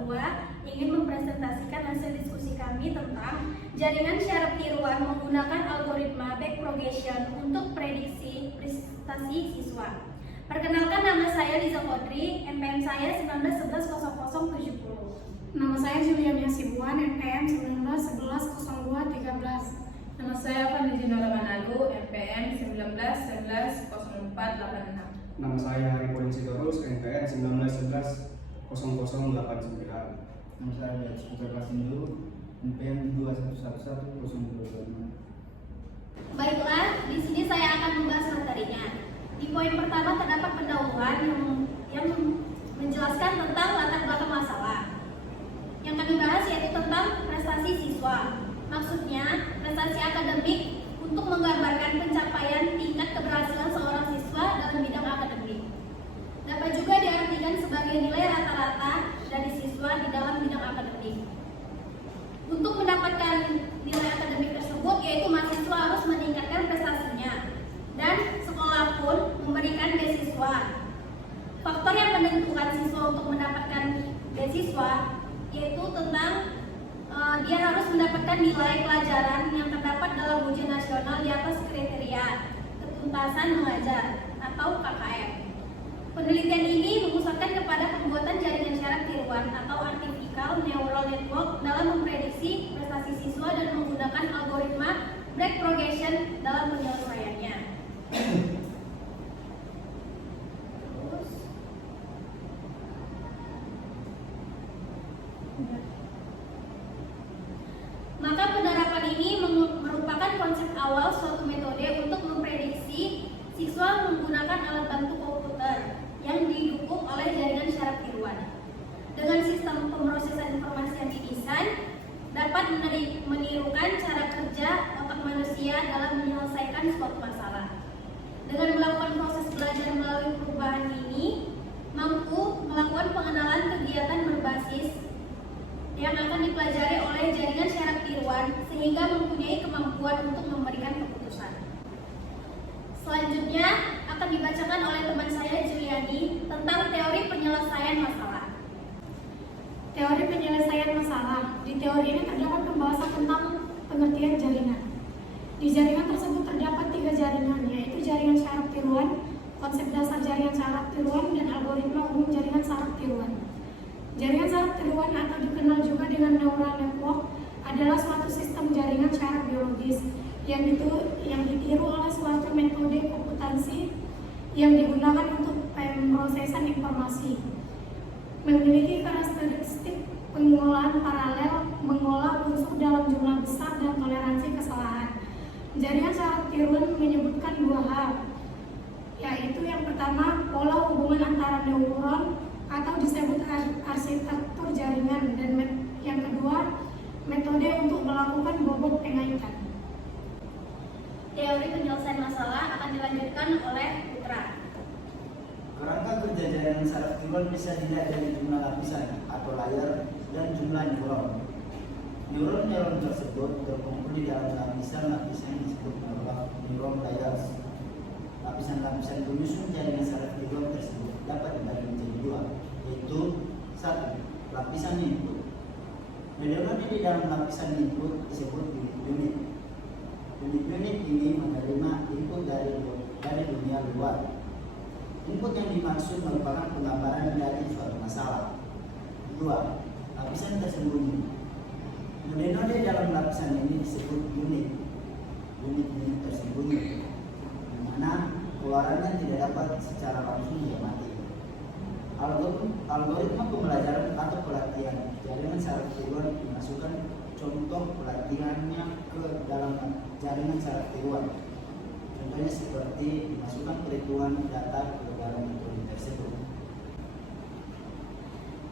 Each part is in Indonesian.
berdua ingin mempresentasikan hasil diskusi kami tentang jaringan syarat tiruan menggunakan algoritma backpropagation untuk prediksi prestasi siswa. Perkenalkan, nama saya Liza Kodri, NPM saya 19110070. Nama saya Juliana Sibuan, NPM 19110213. Nama saya Fandi Jinora Manado, NPM 19110486. Nama saya Hari Polin Sitorus, NPM 19110089. Nama saya Yats Putra Kasindo, NPM 21110025. Baiklah, di sini saya akan membahas materinya. Di poin pertama terdapat pendahuluan yang menjelaskan tentang latar belakang masalah. Yang kami bahas yaitu tentang prestasi siswa. Maksudnya, prestasi akademik untuk menggambarkan pencapaian tingkat keberhasilan seorang siswa dalam bidang akademik. Dapat juga diartikan sebagai nilai rata-rata dari siswa di dalam bidang akademik. Untuk mendapatkan nilai akademik tersebut, yaitu mahasiswa harus meningkatkan prestasinya dan sekolah pun memberikan beasiswa. Faktor yang menentukan siswa untuk mendapatkan beasiswa yaitu tentang dia harus mendapatkan nilai pelajaran yang terdapat dalam ujian nasional di atas kriteria ketuntasan mengajar atau KKM. Penelitian ini memusatkan kepada pembuatan jaringan syarat tiruan atau artificial neural network dalam memprediksi prestasi siswa dan menggunakan algoritma backpropagation dalam penyelesaiannya. Maka penerapan ini merupakan konsep awal suatu metode untuk memprediksi siswa menggunakan alat bantu komputer yang didukung oleh jaringan syarat tiruan. Dengan sistem pemrosesan informasi yang didesain, dapat menirukan cara kerja otak manusia dalam menyelesaikan suatu masalah. Dengan melakukan proses belajar melalui perubahan ini, mampu melakukan pengenalan kegiatan berbasis yang akan dipelajari oleh jaringan syarat tiruan sehingga mempunyai kemampuan untuk memberikan keputusan. Selanjutnya akan dibacakan oleh teman saya Juliani tentang teori penyelesaian masalah. Teori penyelesaian masalah. Di teori ini terdapat pembahasan tentang pengertian jaringan. Di jaringan tersebut terdapat 3 jaringan, yaitu jaringan syarat tiruan, konsep dasar jaringan syarat tiruan, dan algoritma umum jaringan syarat tiruan. Jaringan syarat tiruan atau dikenal juga dengan neural network adalah suatu sistem jaringan syarat biologis yang ditiru oleh suatu metode komputasi yang digunakan untuk pemrosesan informasi. Memiliki karakteristik pengolahan paralel, mengolah unsur dalam jumlah besar dan toleransi kesalahan. Jaringan syarat tiruan menyebutkan 2 hal, yaitu yang pertama pola hubungan antara neuron atau disebut arsitektur jaringan, dan yang kedua metode untuk melakukan bobot pengaitan. Teori penyelesaian masalah akan dilanjutkan oleh Putra. Kerangka kerja jaringan syarat tiruan bisa dilihat dari jumlah lapisan atau layar dan jumlah neuron. Neuron tersebut terkumpul di dalam lapisan-lapisan yang disebut neuron layers. Lapisan-lapisan penyusun jaringan syarat tiruan tersebut dapat dibagi menjadi 2, yaitu 1. Lapisan input. Neuron di dalam lapisan input disebut unit. Unit ini menerima input dari dunia luar. Input yang dimaksud merupakan penggambaran dari suatu masalah. 2. Lapisan tersembunyi. Node dalam lapisan ini disebut unit. Unit tersembunyi, di mana keluarannya tidak dapat secara langsung diamati. Algoritma pembelajaran atau pelatihan jaringan syarat tiruan dimasukkan contoh pelatihannya ke dalam jaringan syarat tiruan. Contohnya seperti dimasukkan perhitungan data ke dalam metode tersebut.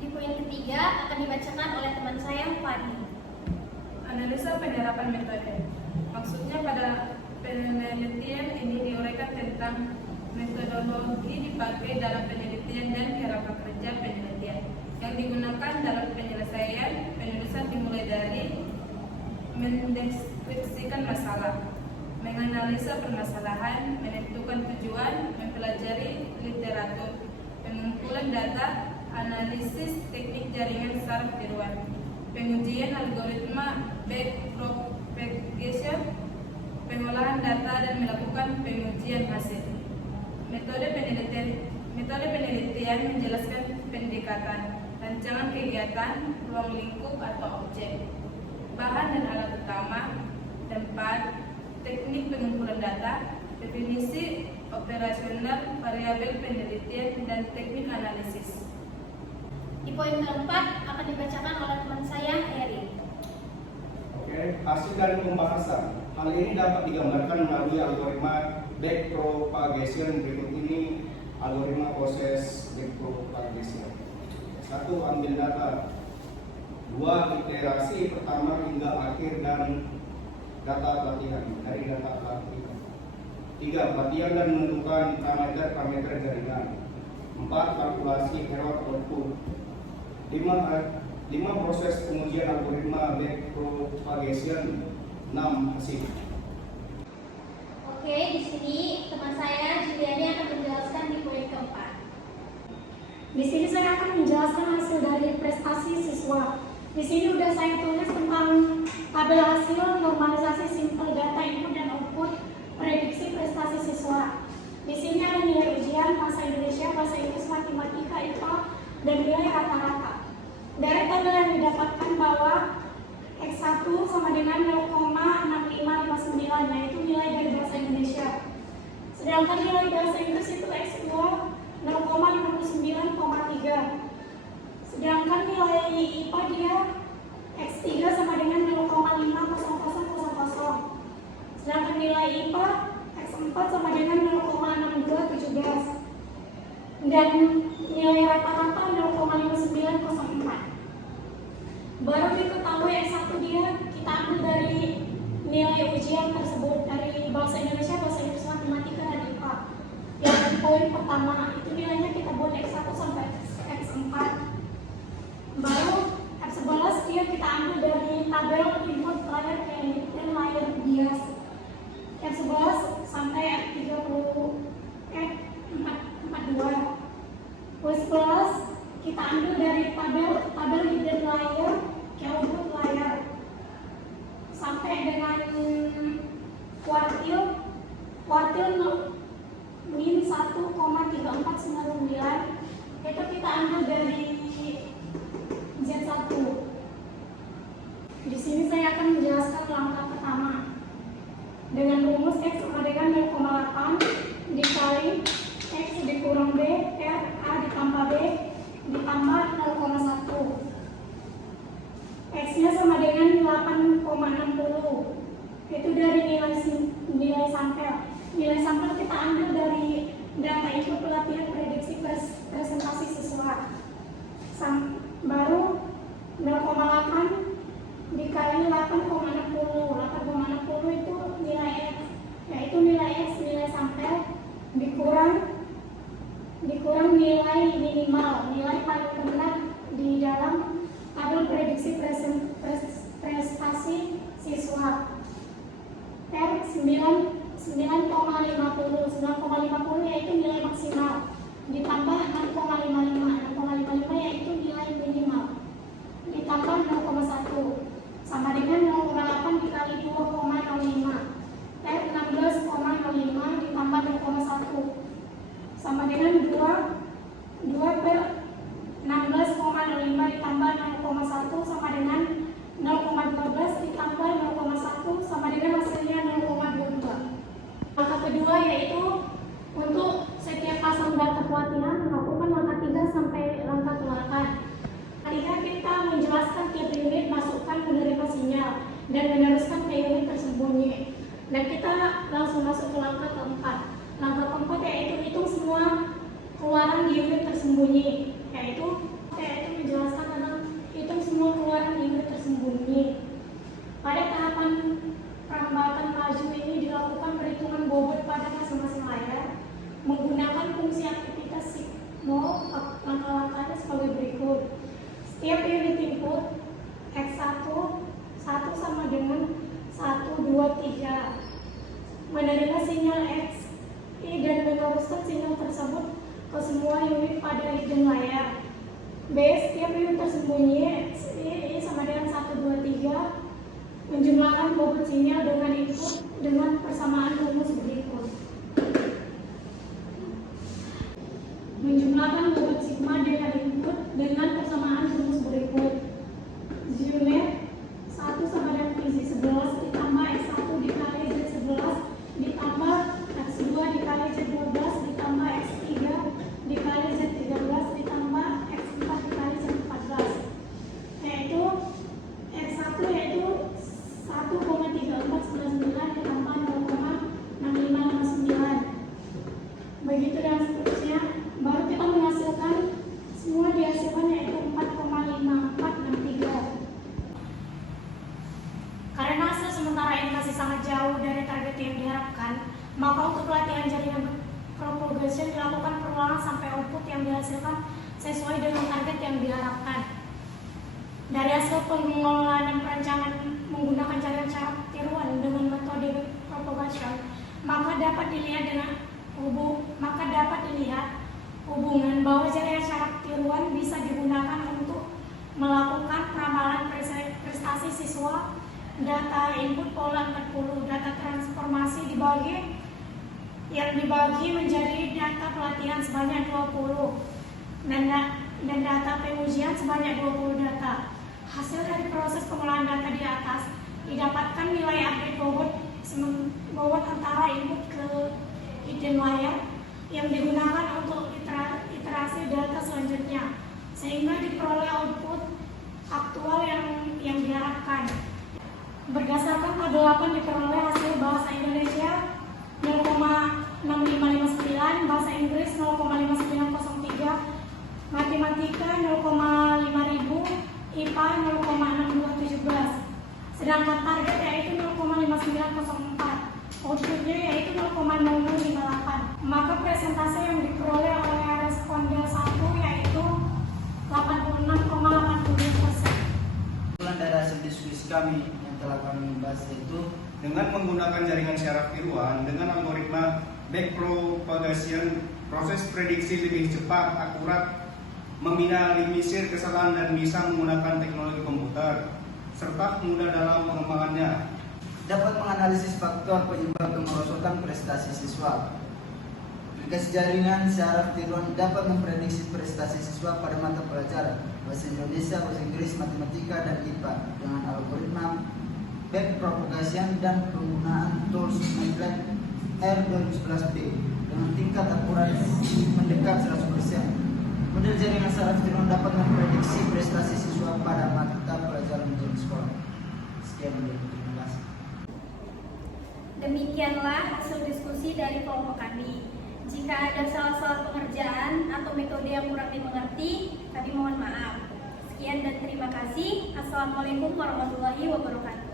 Di poin ketiga akan dibacakan oleh teman saya Fani. Analisa penerapan metode. Maksudnya pada penelitian ini diuraikan tentang metodologi dipakai dalam penelitian dan kerangka kerja penelitian yang digunakan dalam penyelesaian penulisan dimulai dari mendeskripsikan masalah, menganalisa permasalahan, menentukan tujuan, mempelajari literatur, pengumpulan data, analisis teknik jaringan saraf tiruan, pengujian algoritma backpropagation, pengolahan data dan melakukan pengujian hasil. Metode penelitian menjelaskan pendekatan, rancangan kegiatan, ruang lingkup atau objek, bahan dan alat utama, tempat, teknik pengumpulan data, definisi operasional, variabel penelitian, dan teknik analisis. Di poin keempat akan dibacakan oleh teman saya, Eri. Oke, hasil dari pembahasan. Hal ini dapat digambarkan melalui algoritma backpropagation. Berikut ini algoritma proses backpropagation. 1. Ambil data. 2. Iterasi pertama hingga akhir dan data latihan dari data latihan. 3. Latihan dan menentukan parameter jaringan. 4. Kalkulasi error output. 5. Proses pengujian algoritma backpropagation. 6. Hasil. Oke, di sini teman saya Juliani akan menjelaskan di poin keempat. Di sini saya akan menjelaskan hasil dari prestasi siswa. Di sini udah saya tulis tentang tabel hasil normalisasi simple data input dan output, prediksi prestasi siswa. Di sini ada nilai ujian bahasa Indonesia, bahasa Inggris, matematika, IPA, dan nilai rata-rata. Dari tabel yang didapatkan bahwa X1 sama dengan 0,6559, yaitu nilai dari bahasa Indonesia. Sedangkan nilai bahasa Inggris itu X2 0,59,3. Sedangkan nilai IPA dia X3 sama dengan 0,50000. Sedangkan nilai IPA X4 sama dengan 0,6217. Dan nilai rata-rata 0,5904. Baru diketahui S1 dia kita ambil dari nilai ujian tersebut dari bahasa Indonesia, bahasa Inggris, matematika, dan IPA. Yang poin pertama itu nilainya kita buat X1 sampai X4. Baru F11 dia kita ambil dari tabel input layar dan layar bias. F11 sampai F42. F11 kita ambil dari tabel hidden layer ke output layar sampai dengan kuartil min 1,3499 itu kita ambil dari Z1. Di sini saya akan menjelaskan langkah pertama. Dengan rumus X sama dengan 0,8 dikali X dikurang B per A ditambah B ditambah 0,1. X-nya sama dengan 8,60. Itu dari nilai sampel. Nilai sampel kita ambil dari data input pelatihan prediksi presentasi siswa. Baru 0,8 dikali 8,60. 8,60 itu nilai X, yaitu nilai X nilai sampel dikurang nilai minimal, nilai paling rendah di dalam tabel prediksi prestasi siswa per 9,50 yaitu nilai maksimal ditambah 6,55 yaitu nilai minimal ditambah 0,1 sama dengan 0,8 dikali 2,05 per 16,05 ditambah 0,1 sama dengan 2 per 16,05 ditambah 0,1 sama dengan 0,12 ditambah 0,1 sama dengan hasilnya 0,22. Langkah kedua yaitu untuk setiap pasang data pelatihan melakukan langkah 3 sampai langkah 8. Ketika kita menjelaskan tiap unit masukkan menerima sinyal dan meneruskan ke unit tersembunyi. Dan kita langsung masuk ke langkah keempat. Langkah keempat yaitu hitung semua keluaran di unit tersembunyi, yaitu menjelaskan tentang hitung semua keluaran di unit tersembunyi. Pada tahapan perambatan maju ini dilakukan perhitungan bobot pada masing-masing layar menggunakan fungsi aktivitas sigmo. Langkah-langkahnya sebagai berikut. Setiap unit input X1 1 sama dengan 1, 2, 3 menerima sinyal X dan meneruskan sinyal tersebut ke semua unit pada hidden layar. B. Setiap unit tersembunyi I sama dengan 1, 2, 3. Menjumlahkan bobot sinyal dengan input dengan persamaan rumus berikut. Menjumlahkan bobot sigma dengan input dengan persamaan rumus berikut. Unit 1 sama dengan VZ 11 ditambah X1 dikali Z11 ditambah X2 dikali Z12 ditambah X3 dikali Z13 ditambah X4 dikali Z14, yaitu X1 yaitu 1,3499 ditambah 0,6559. Begitu dan seterusnya, baru kita menghasilkan semua dihasilkan yaitu 4,5463. Karena hasil sementara ini masih sangat jauh dari target yang diharapkan, maka untuk pelatihan jaringan propagation dilakukan perulangan sampai output yang dihasilkan sesuai dengan target yang diharapkan. Dari hasil pengelolaan dan perancangan menggunakan jaringan syarat tiruan dengan metode propagation, maka dapat dilihat hubungan bahwa jaringan syarat tiruan bisa digunakan untuk melakukan ramalan prestasi siswa. Data input pola 40, data transformasi yang dibagi menjadi data pelatihan sebanyak 20 dan data pengujian sebanyak 20 data. Hasil dari proses pengolahan data di atas didapatkan nilai update bobot antara input ke hidden layer yang digunakan untuk iterasi data selanjutnya, sehingga diperoleh output aktual yang diharapkan. Berdasarkan tabel 8 diperoleh hasil bahasa Indonesia 0,6559, bahasa Inggris 0,5903, matematika 0,5000, IPA 0,6217. Sedangkan target yaitu 0,5904, outputnya yaitu 0,0058. Maka presentase yang diperoleh oleh responden 1 yaitu 86,80%. Dari hasil diskusi kami yang telah kami bahas itu, Dengan menggunakan jaringan syaraf tiruan dengan algoritma backpropagation, proses prediksi lebih cepat, akurat, meminimalisir kesalahan dan bisa menggunakan teknologi komputer serta mudah dalam pengembangannya. dapat menganalisis faktor penyebab kemerosotan prestasi siswa. Aplikasi jaringan syaraf tiruan dapat memprediksi prestasi siswa pada mata pelajaran bahasa Indonesia, bahasa Inggris, matematika, dan IPA dengan algoritma backpropagation dan penggunaan tools MATLAB R2011B dengan tingkat akurasi mendekat 100%. Model jaringan syaraf tiruan dapat memprediksi prestasi siswa pada mata pelajaran ujian sekolah. Sekian dari terima kasih. Demikianlah hasil diskusi dari kelompok kami. Jika ada salah-salah pengerjaan atau metode yang kurang dimengerti, kami mohon maaf. Sekian dan terima kasih. Assalamualaikum warahmatullahi wabarakatuh.